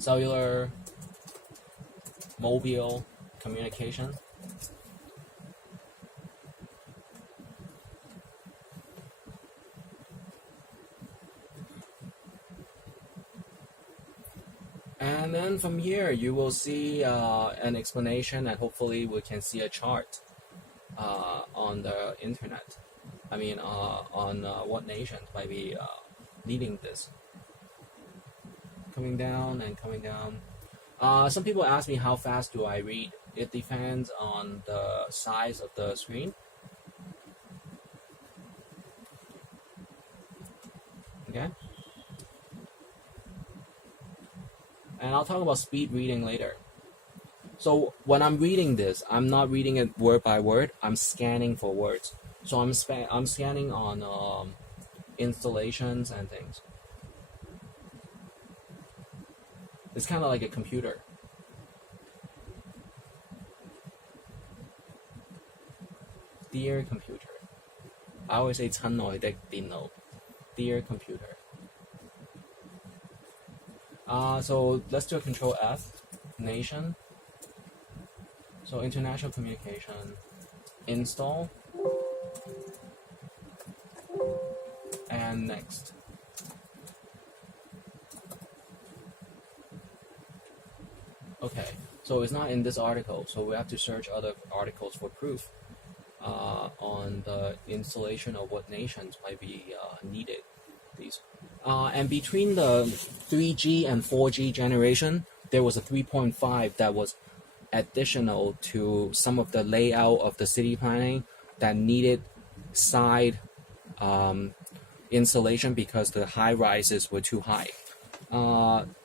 cellular, mobile communication. And then from here, you will see an explanation, and hopefully we can see a chart on the internet. I mean, on what nations might be needing this. Coming down and coming down. Some people ask me how fast do I read. It depends on the size of the screen. Okay. And I'll talk about speed reading later. So when I'm reading this, I'm not reading it word by word. I'm scanning for words. So I'm scanning on installations and things. It's kind of like a computer. Dear computer. I always say 親愛的電腦. Dear computer. So let's do a Control F. Nation. So international communication. Install. And next. Okay, so it's not in this article, so we have to search other articles for proof on the installation of what nations might be needed. These. And between the 3G and 4G generation, there was a 3.5 that was additional to some of the layout of the city planning that needed side insulation because the high rises were too high.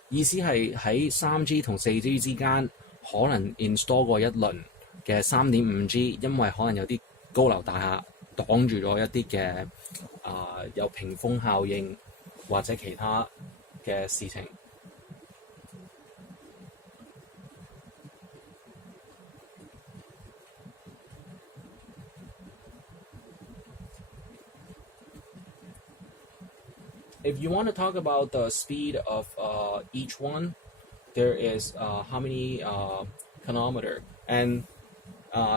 意思係喺3G 同 4G 之間，可能 install 過一輪嘅 3.5G， 因為可能有啲高樓大廈擋住咗一啲嘅有屏風效應或者其他嘅事情。If you want to talk about the speed of each one, there is how many kilometer. And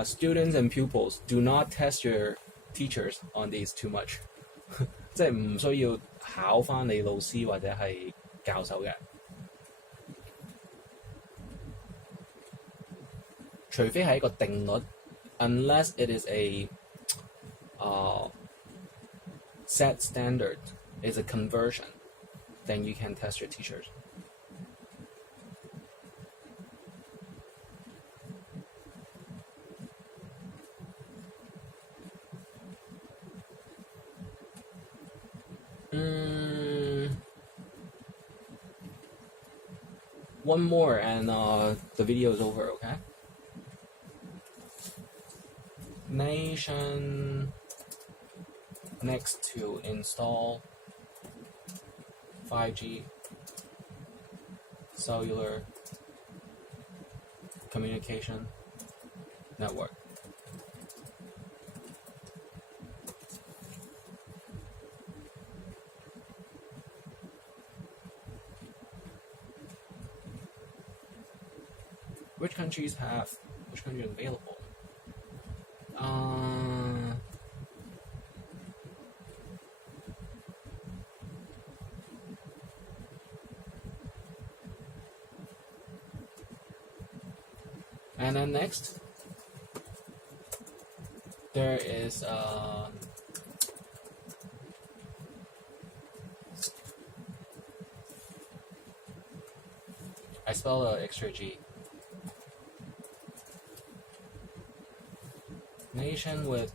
students and pupils, do not test your teachers on these too much. 即係唔需要考返你老師或者係教授嘅。除非係一個定律 ，unless it is a set standard. Is a conversion, then you can test your teachers. One more and the video is over, okay? Nation next to install 5G cellular communication network. Which countries have, which country is available? And then next, there is I spelled an extra G. Nation with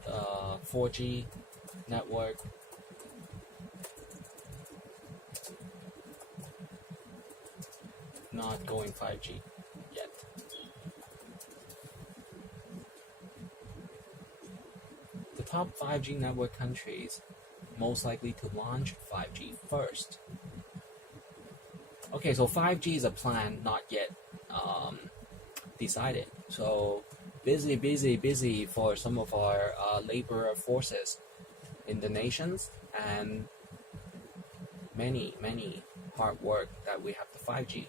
4G network. Not going 5G yet. The top 5G network countries most likely to launch 5G first. Okay, so 5G is a plan, not yet decided. So busy for some of our labor forces in the nations, and many hard work that we have the 5G.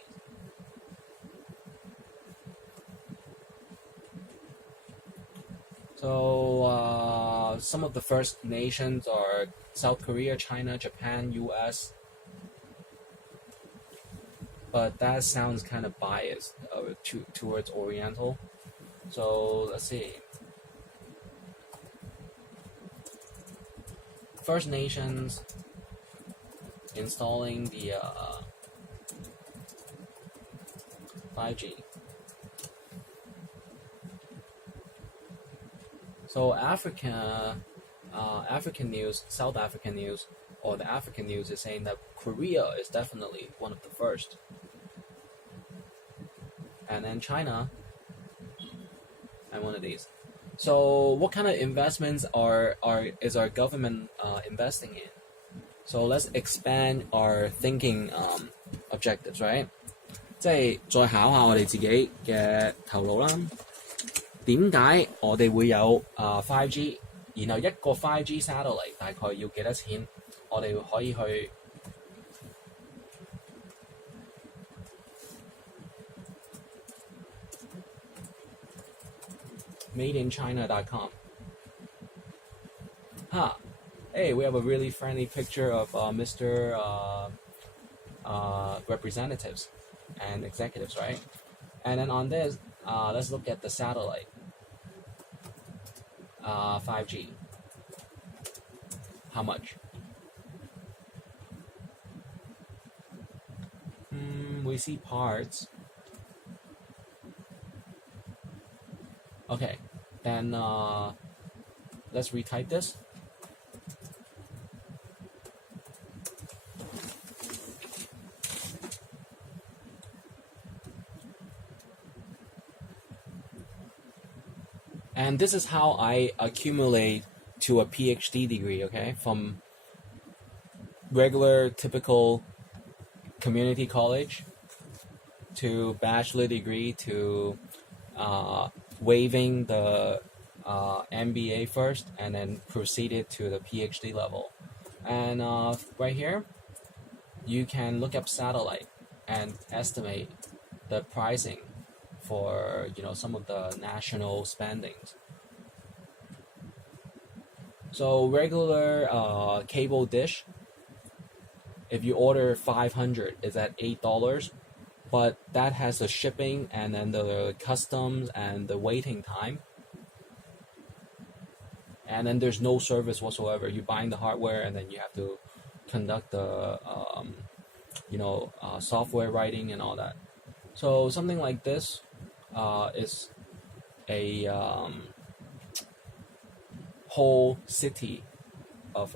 So some of the first nations are South Korea, China, Japan, US, but that sounds kind of biased towards Oriental. So let's see. First nations installing the 5G. So African news, South African news, or the African news is saying that Korea is definitely one of the first, and then China, and one of these. So what kind of investments is our government investing in? So let's expand our thinking objectives, right? 即係再考下我哋自己嘅頭腦啦。點解我哋會有5G？ 然後一個 5G satellite 大概要幾多錢？我哋可以去madeinchina.com. Hey, we have a really friendly picture of Mr. Representatives and executives, right? And then on this, let's look at the satellite 5G. How much? We see parts. Okay, then let's retype this. And this is how I accumulate to a PhD degree, okay? From regular, typical community college to bachelor degree to waiving the MBA first and then proceeded to the PhD level. And right here, you can look up satellite and estimate the pricing for some of the national spendings. So regular cable dish, if you order 500, is at $8, but that has the shipping and then the customs and the waiting time. And then there's no service whatsoever. You're buying the hardware and then you have to conduct the software writing and all that. So something like this is a whole city of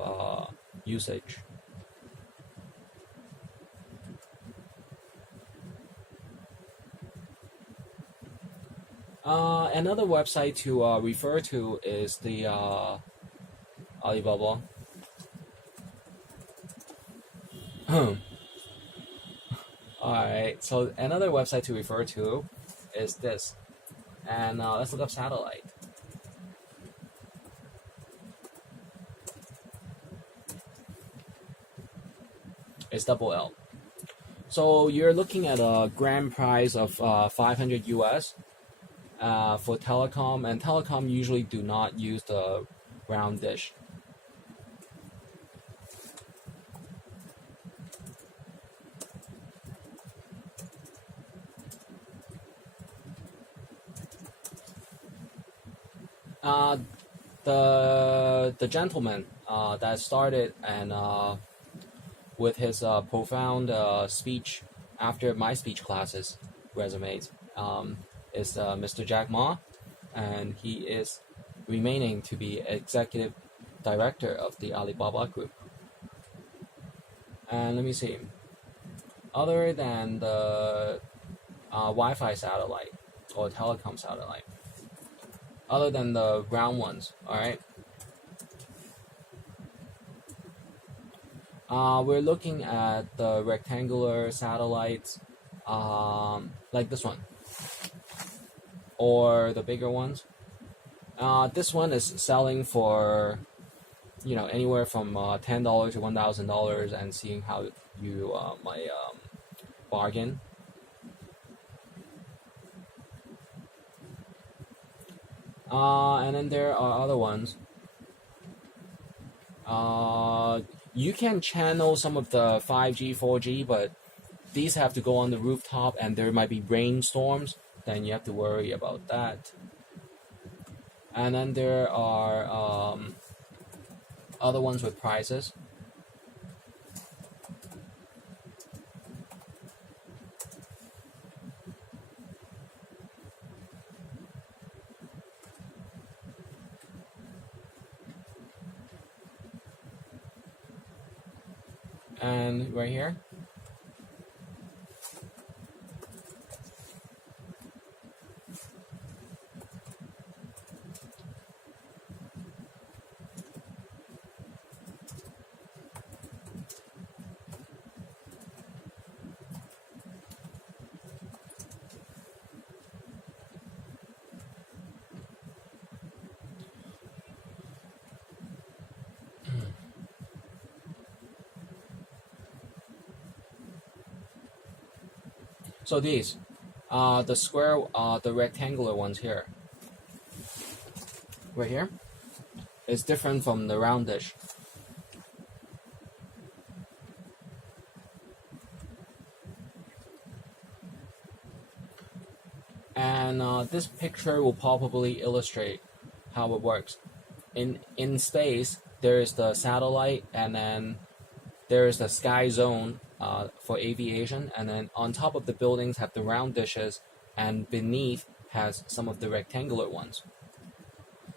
usage. Another website to refer to is the Alibaba. Alright, so another website to refer to is this. And let's look up satellite. It's double L. So you're looking at a grand price of 500 US for telecom, and telecom usually do not use the round dish. The gentleman that started and with his profound speech after my speech classes resumes is Mr. Jack Ma, and he is remaining to be executive director of the Alibaba Group. And let me see, other than the Wi-Fi satellite or telecom satellite, other than the round ones, all right, we're looking at the rectangular satellites, like this one, or the bigger ones. This one is selling for, anywhere from $10 to $1,000, and seeing how you might bargain. And then there are other ones. You can channel some of the 5G, 4G, but these have to go on the rooftop and there might be rainstorms, then you have to worry about that. And then there are other ones with prices. And right here. So these, the square, the rectangular ones here, right here, is different from the roundish. And this picture will probably illustrate how it works. In space, there is the satellite, and then there is the sky zone for aviation, and then on top of the buildings have the round dishes, and beneath has some of the rectangular ones.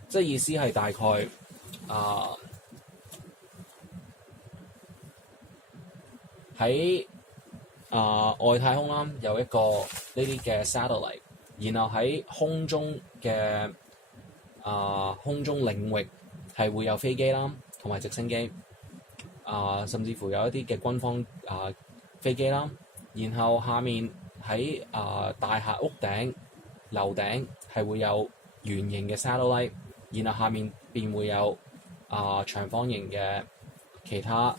即係意思係大概喺外太空啦，有一個呢啲嘅 satellite，然後喺空中嘅空中領域係會有飛機啦，同埋直升機。甚至乎有一啲嘅軍方飛機啦，然後下面喺大廈屋頂樓頂係會有圓形嘅 satellite， 然後下面便會有長方形嘅其他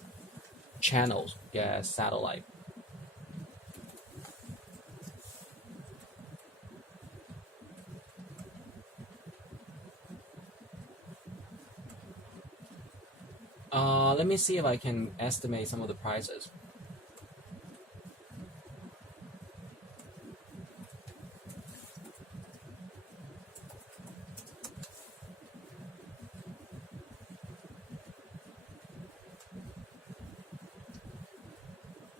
channels 嘅 satellite。Let me see if I can estimate some of the prices.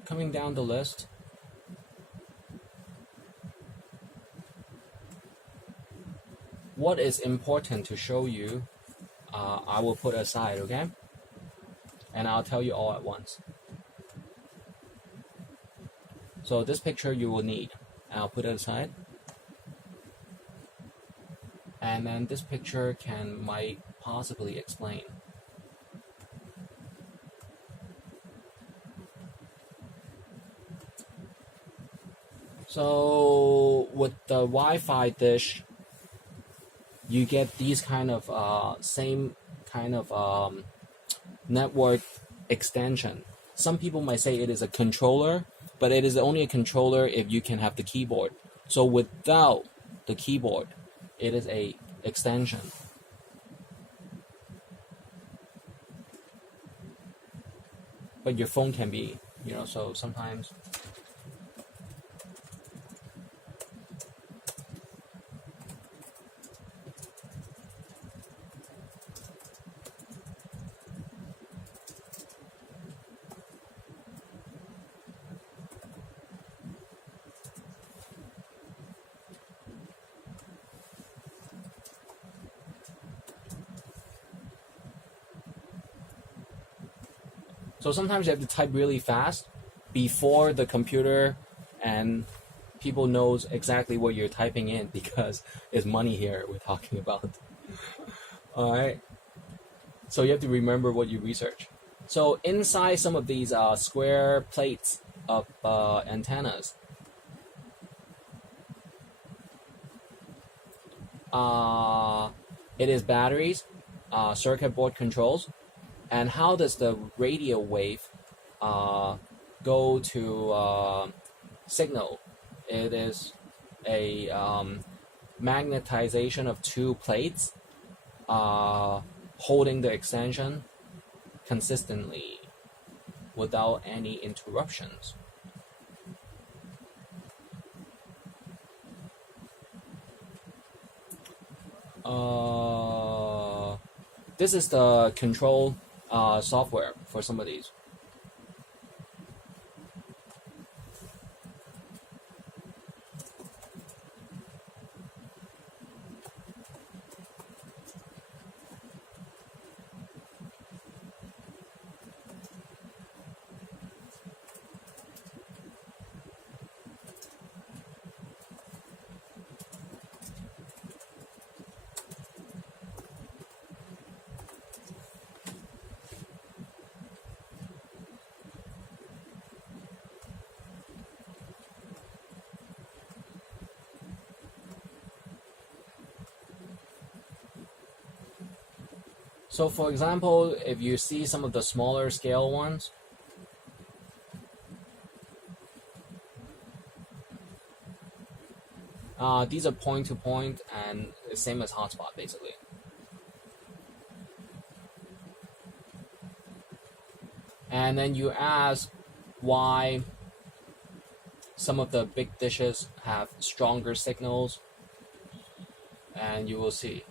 Coming down the list, what is important to show you, I will put aside, okay? And I'll tell you all at once. So this picture you will need. I'll put it aside. And then this picture might possibly explain. So with the Wi-Fi dish, you get these kind of same kind of network extension. Some people might say it is a controller, but it is only a controller if you can have the keyboard. So without the keyboard, it is a extension. But your phone can be, so sometimes. So sometimes you have to type really fast before the computer and people knows exactly what you're typing in because it's money here we're talking about. All right. So you have to remember what you research. So inside some of these square plates of antennas, it is batteries, circuit board controls. And how does the radio wave go to signal? It is a magnetization of two plates holding the extension consistently without any interruptions. This is the control software for some of these. So for example, if you see some of the smaller scale ones, these are point-to-point and the same as hotspot basically. And then you ask why some of the big dishes have stronger signals, and you will see.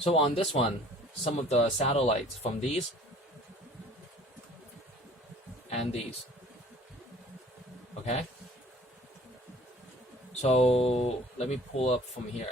So on this one, some of the satellites from these and these, okay? So let me pull up from here.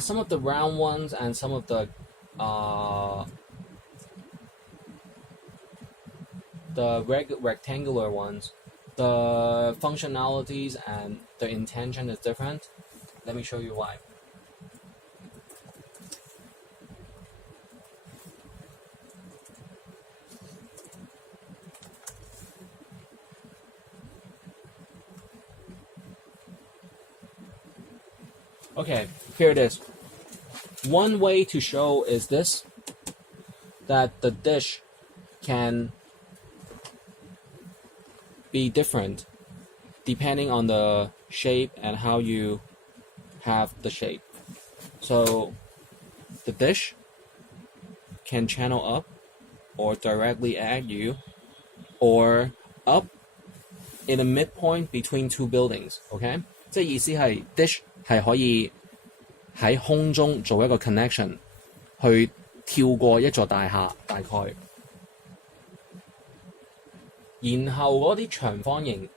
Some of the round ones and some of the rectangular ones, the functionalities and the intention is different. Let me show you why. Okay, here it is. One way to show is this, that the dish can be different depending on the shape and how you have the shape. So the dish can channel up or directly at you, or up in a midpoint between two buildings. Okay， 即係意思係 dish 係可以喺空中做一個 connection， 去跳過一座大廈大概。然後嗰啲長方形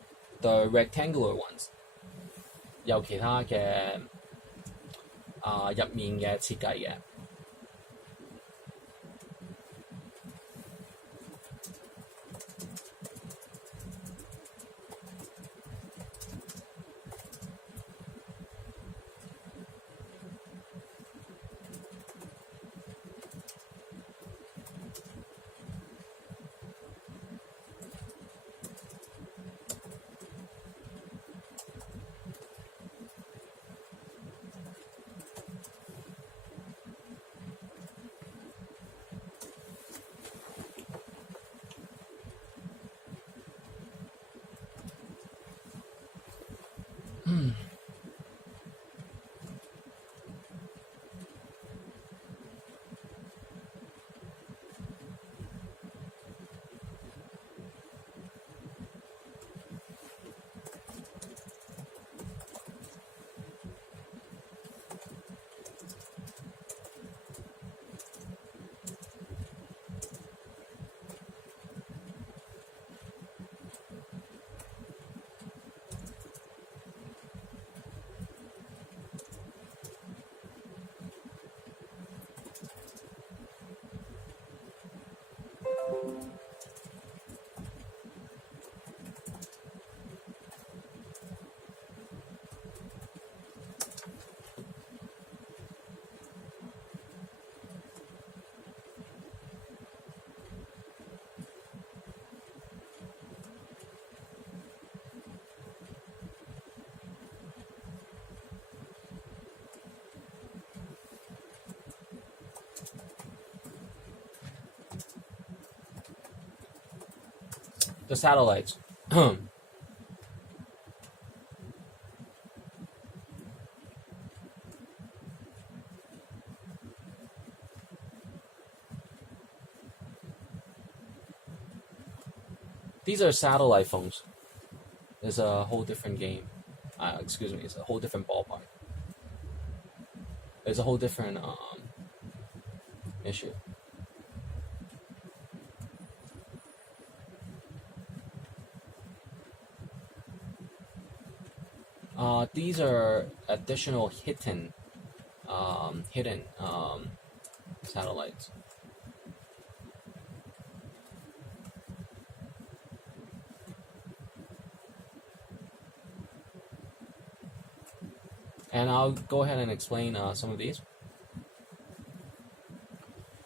the rectangular ones 有其他嘅入面嘅設計嘅。the satellites. These are satellite phones. It's a whole different game. Excuse me, it's a whole different ballpark. It's a whole different issue. These are additional hidden satellites. And I'll go ahead and explain some of these.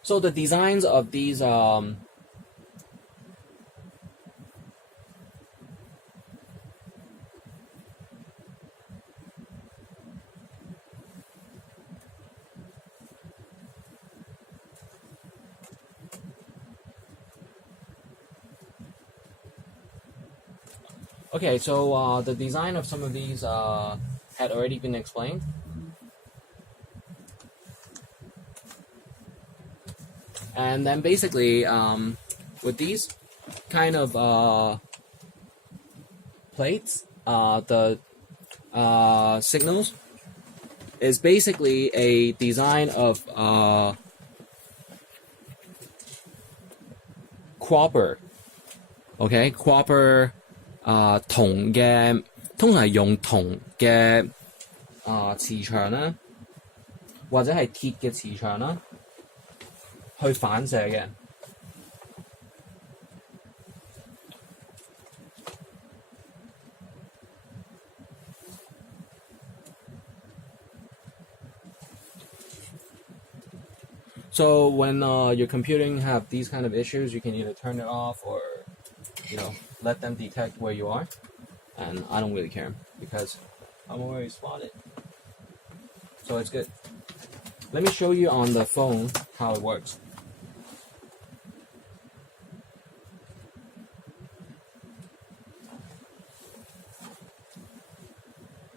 So the designs of these okay, so the design of some of these had already been explained. And then basically, with these kind of plates, the signals is basically a design of copper. Okay, copper 銅嘅，通常係用銅嘅磁場啦，或者係鐵嘅磁場啦，去反射嘅。So when your computing have these kind of issues, you can either turn it off or, let them detect where you are. And I don't really care because I'm already spotted. So it's good. Let me show you on the phone how it works.